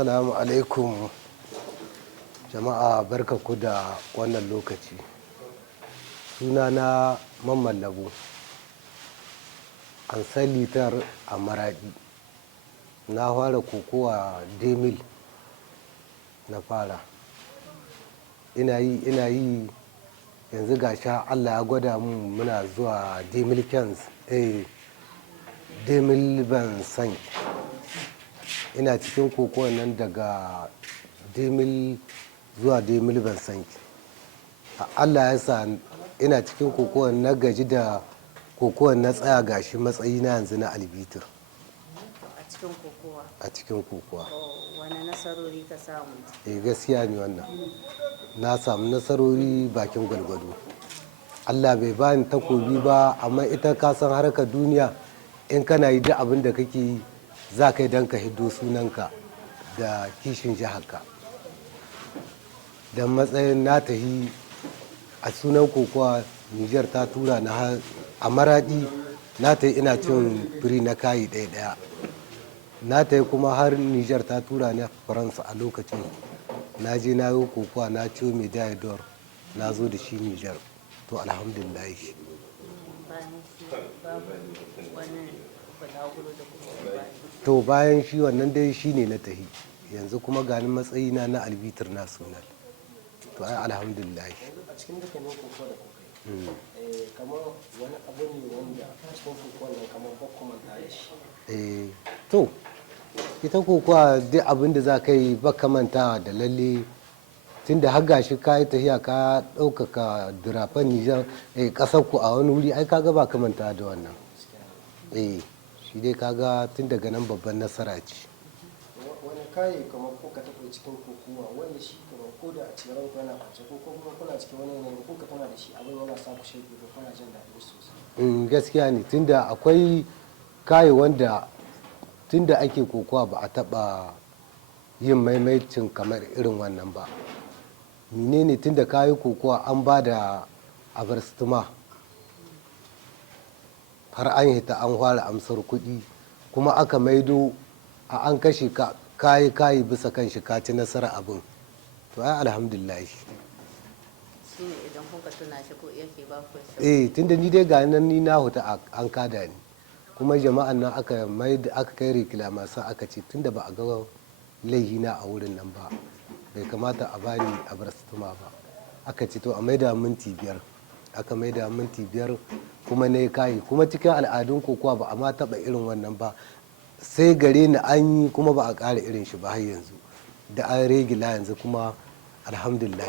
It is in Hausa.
Assalamu alaikum jama'a, barkanku da wannan lokaci. Sunana Mamman Labo, an san litar a Maraɗi. Na fara kokowa demil na fara. Ina yi yanzu ga sha Allah ya gwada mun muna zuwa demil kyans demil ban san. Ina cikin kokowa nan daga demil zuwa demil ban san. Allah ya sa ina cikin kokowa na gaji da kokowa na tsaya gashi matsayi na yanzu na albitir. A cikin kokowa. Wane nasarori ka samu? Gaskiya ne wannan. Na samu nasarori bakin gwalgwado. Allah bai bani takobi ba, amma ita ka san harkar duniya in kana yi duk abin da kake yi za ka yi don ka hiddo sunanka da kishin jiharka. Don matsayin na tahi a sunan kokowa Nijar ta tura na a Maraɗi, na tahi ina cin firi na kayi ɗaya. Na tahi kuma har Nijar ta tura ni Faransa a lokacin. Na je na yi kokowa na ciwo medaille d'or na zo da shi Nijar. To alhamdulillah. To bayan shi wannan dai shi ne na tahi. Yanzu kuma gani matsayina na albitir national. To ai alhamdulillah. A cikin dukkanin kokowa da kuka yi, kamar wani abu ne wanda a cikin kokowa nan kamar bakkumanta da shi. To ita kokowa duk abin da za ka yi baka mantawa da lalle tunda har gashi ka yi tafiya ka ɗaukaka dirafan Nijar ƙasar ku a wani wuri ai kaga ba ka mantawa da wannan. Shi dai kaga tun daga nan babban nasara ce. Wani kayi kamar ko ka taɓa cikin kokowa wanda shi kamar ko da a cikin ranku yana ɓace ko kuma kuna cikin wani yanayi ko ka tana da shi abin yana sa ku shaidu da kana jin daɗi sosai. Gaskiya ne tunda akwai kayi wanda tunda ake kokowa ba a taɓa yin maimaicin kamar irin wannan ba. Menene tunda kayi kokowa an ba da abarstuma har an hita an fara amsar kuɗi kuma aka maido a an kashe kayi bisa kan shi ka ci nasara abin. To ai alhamdulillah. Shi ne idan kuka tuna shi ko yake ba ku tunda ni dai ga nan ni na huta an kada ni kuma jama'an nan aka kai reclamation aka ce tunda ba a ga laihina a wurin nan ba bai kamata a bani abarstuma ba. Aka ce to a maida minti 5. Aka maida minti 5 kuma na yi kayi kuma cikin al'adun kokowa ba a ma taɓa irin wannan ba sai gare ni an yi kuma ba a ƙara irin shi ba har yanzu da an regila yanzu kuma alhamdulillah.